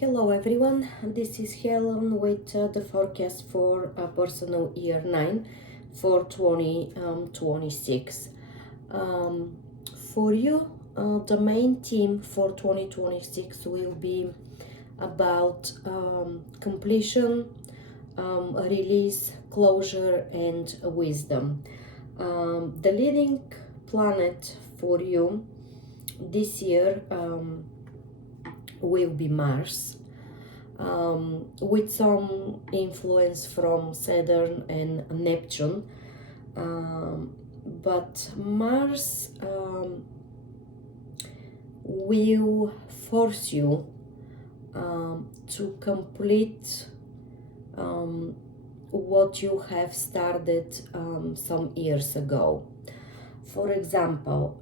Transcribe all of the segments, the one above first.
Hello everyone, this is Helen with the forecast for personal year 9 for 2026. Um, for you, the main theme for 2026 will be about completion, release, closure, and wisdom. The leading planet for you this year will be Mars, with some influence from Saturn and Neptune. But Mars will force you to complete what you have started some years ago. For example,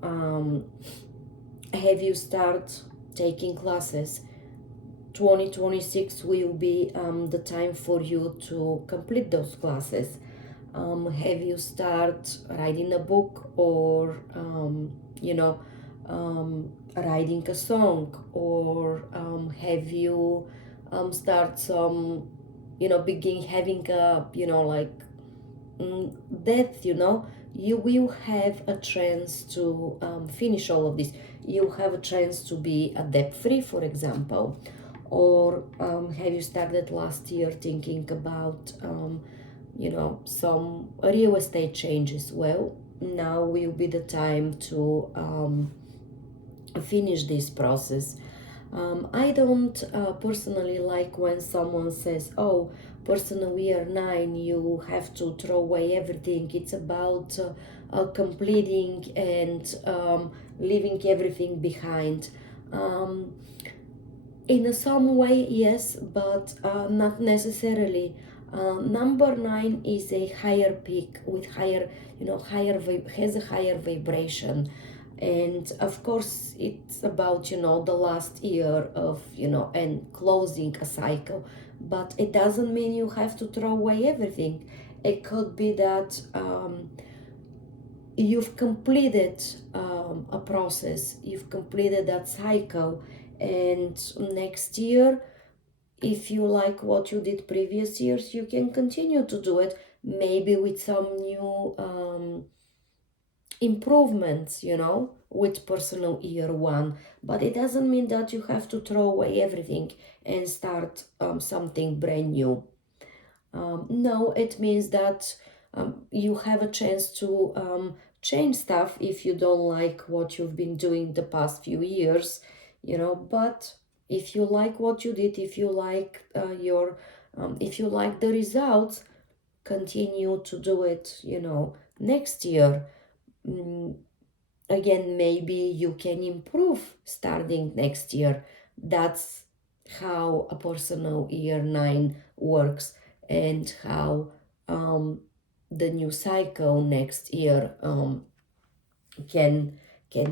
have you started taking classes? 2026 will be the time for you to complete those classes. Have you start writing a book or writing a song, or have you start some begin having a death, you will have a chance to finish all of this. You have a chance to be a debt free, for example. Or have you started last year thinking about some real estate changes? Well, now will be the time to finish this process. I don't personally like when someone says, oh, personal year 9, you have to throw away everything. It's about completing and leaving everything behind. In some way, yes, but not necessarily. Number 9 is a higher peak with higher, has a higher vibration, and of course it's about the last year of and closing a cycle. But it doesn't mean you have to throw away everything. It could be that you've completed a process, you've completed that cycle, and next year, if you like what you did previous years, you can continue to do it, maybe with some new improvements, with personal year 1. But it doesn't mean that you have to throw away everything and start something brand new. No, it means that you have a chance to change stuff if you don't like what you've been doing the past few years, but if you like what you did, if you like if you like the results, continue to do it, next year. Mm, Again, maybe you can improve starting next year. That's how a personal year 9 works, and how the new cycle next year can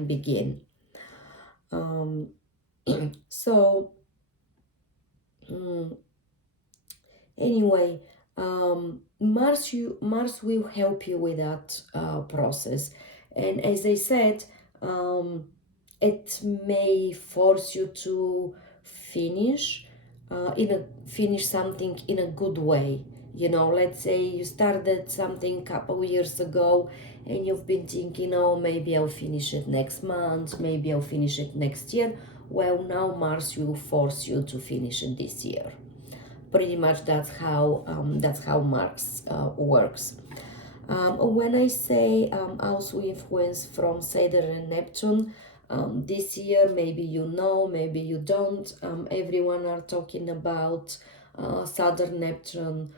begin. um, so mm, anyway, Mars will help you with that process, and as I said, um, it may force you to finish finish something in a good way. Let's say you started something a couple years ago, and you've been thinking, oh, maybe I'll finish it next month, maybe I'll finish it next year. Well, now Mars will force you to finish it this year. Pretty much that's how Mars works. When I say also influence from Saturn and Neptune, this year, maybe maybe you don't. Everyone are talking about Saturn Neptune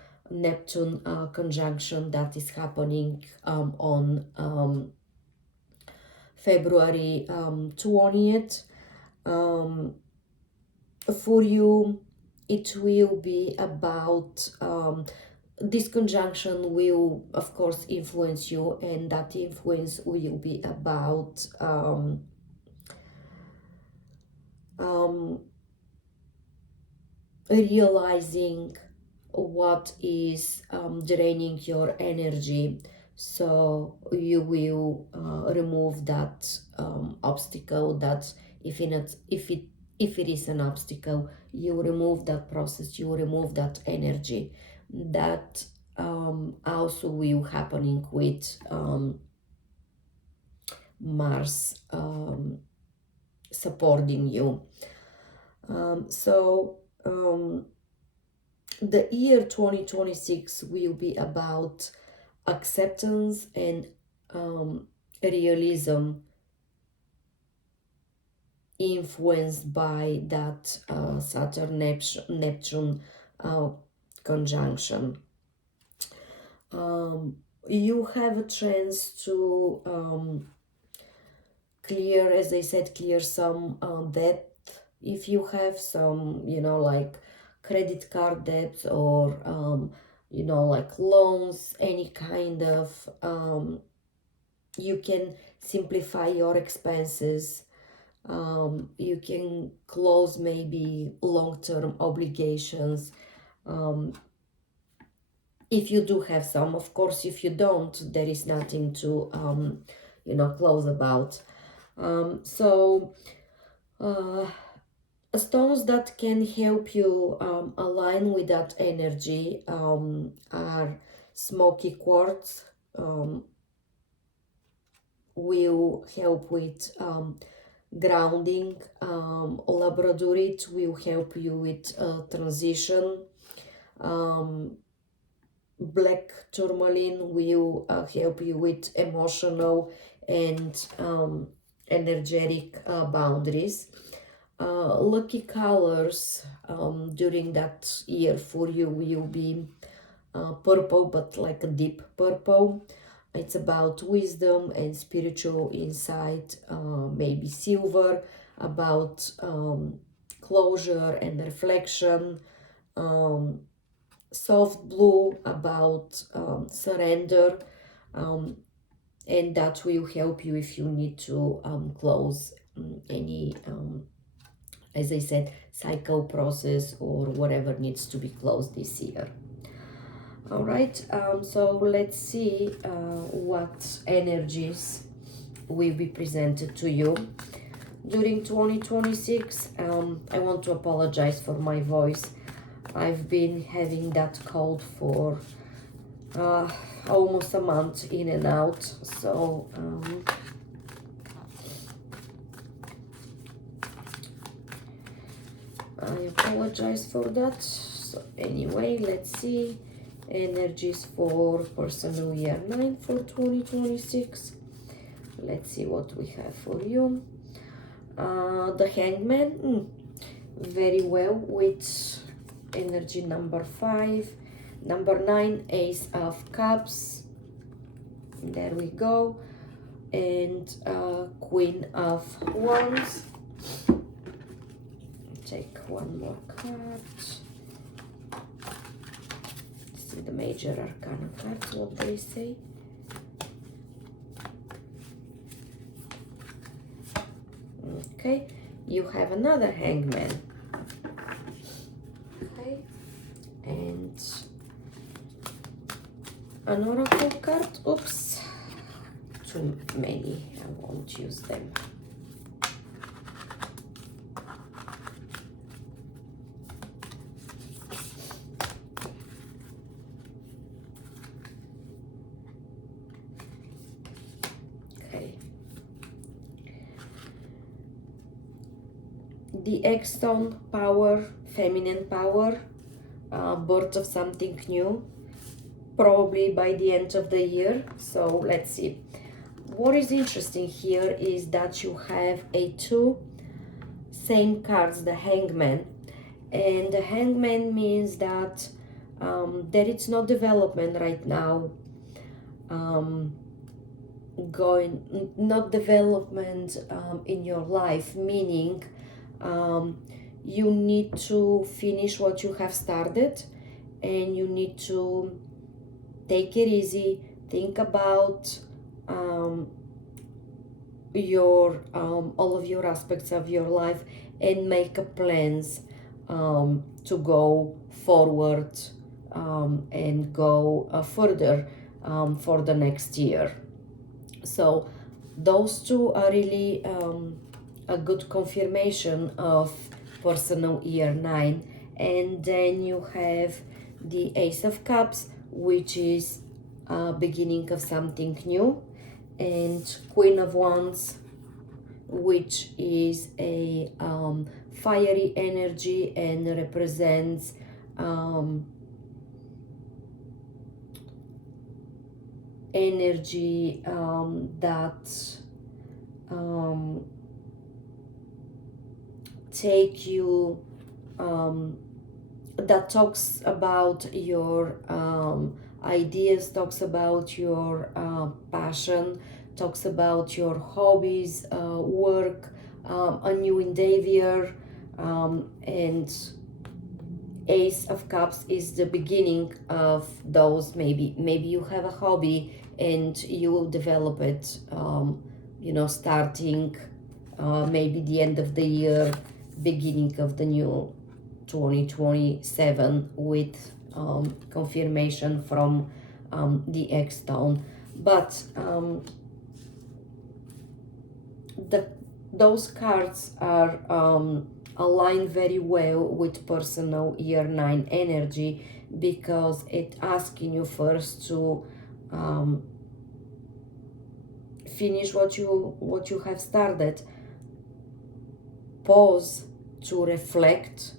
conjunction that is happening on February 20th. For you, it will be about this conjunction will of course influence you, and that influence will be about um, realizing what is draining your energy, so you will remove that obstacle that if it if it is an obstacle, you remove that process, you remove that energy. That also will happening with Mars supporting you. So the year 2026 will be about acceptance and realism, influenced by that Saturn Neptune uh, conjunction. You have a chance to clear, as I said, clear some debt if you have some, like credit card debt or, like loans, any kind of, you can simplify your expenses. You can close maybe long-term obligations. If you do have some, of course. If you don't, there is nothing to close about. So stones that can help you align with that energy are smoky quartz. Will help with grounding. Labradorite will help you with transition. Black tourmaline will help you with emotional and energetic boundaries. Lucky colors during that year for you will be purple, but like a deep purple. It's about wisdom and spiritual insight. Maybe silver, about closure and reflection. Soft blue, about surrender. And that will help you if you need to close any, as I said, cycle process or whatever needs to be closed this year. All right, so let's see what energies will be presented to you during 2026. I want to apologize for my voice. I've been having that cold for almost a month, in and out, so I apologize for that. So anyway, let's see energies for personal year 9 for 2026. Let's see what we have for you. The Hangman, very well, with energy number 5. Number 9, Ace of Cups. There we go. And Queen of Wands. Take one more card. See the major arcana cards, what they say. Okay, you have another Hangman. Okay, and an oracle card. Oops, too many, I won't use them. The X-Stone power, feminine power, birth of something new, probably by the end of the year. So let's see. What is interesting here is that you have two same cards, the Hangman. And the Hangman means that there is no development right now. Not development in your life, meaning you need to finish what you have started, and you need to take it easy, think about your all of your aspects of your life, and make plans to go forward and go further for the next year. So those two are really a good confirmation of personal year 9. And then you have the Ace of Cups, which is beginning of something new, and Queen of Wands, which is a fiery energy and represents energy that take you that talks about your ideas, talks about your passion, talks about your hobbies, work, a new endeavor, and Ace of Cups is the beginning of those. Maybe you have a hobby and you will develop it, starting maybe the end of the year, beginning of the new 2027, with confirmation from the X-Stone. But those cards are align very well with personal year 9 energy, because it asking you first to finish what you have started, pause to reflect,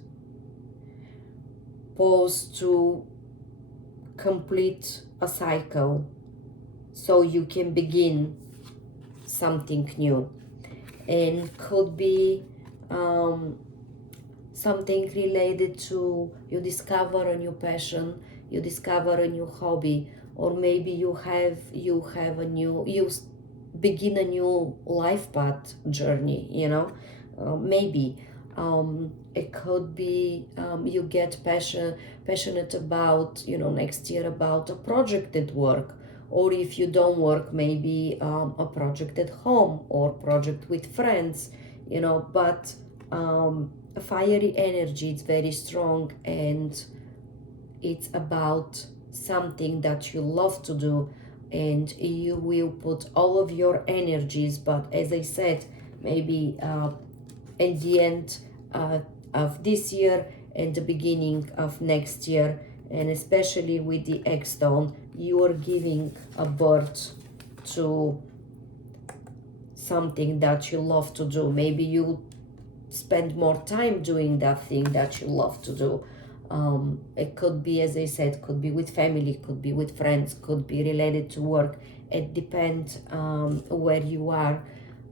pause to complete a cycle so you can begin something new. And could be something related to you discover a new passion, you discover a new hobby, or maybe you have a new, you begin a new life path journey, maybe it could be you get passionate about, next year about a project at work, or if you don't work, maybe a project at home or project with friends, but fiery energy is very strong, and it's about something that you love to do, and you will put all of your energies. But as I said, maybe at the end of this year and the beginning of next year, and especially with the X-Stone, you are giving a birth to something that you love to do. Maybe you spend more time doing that thing that you love to do. It could be, as I said, could be with family, could be with friends, could be related to work. It depends where you are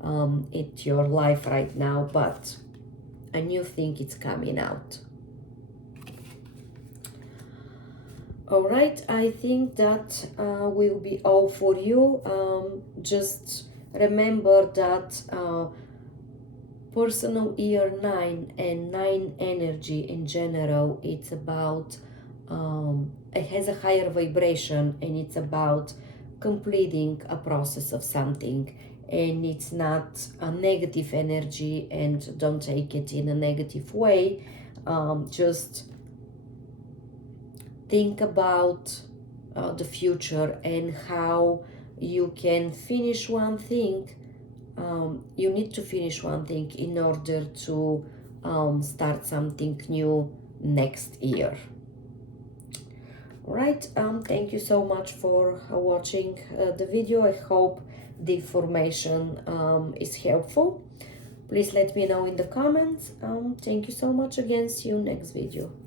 in your life right now, but a new thing is coming out. All right, I think that will be all for you. Just remember that personal year 9 and 9 energy in general, it's about it has a higher vibration, and it's about completing a process of something, and it's not a negative energy, and don't take it in a negative way. Just think about the future and how you can finish one thing. You need to finish one thing in order to start something new next year. All right, thank you so much for watching the video. I hope the information is helpful. Please let me know in the comments. Thank you so much again. See you next video.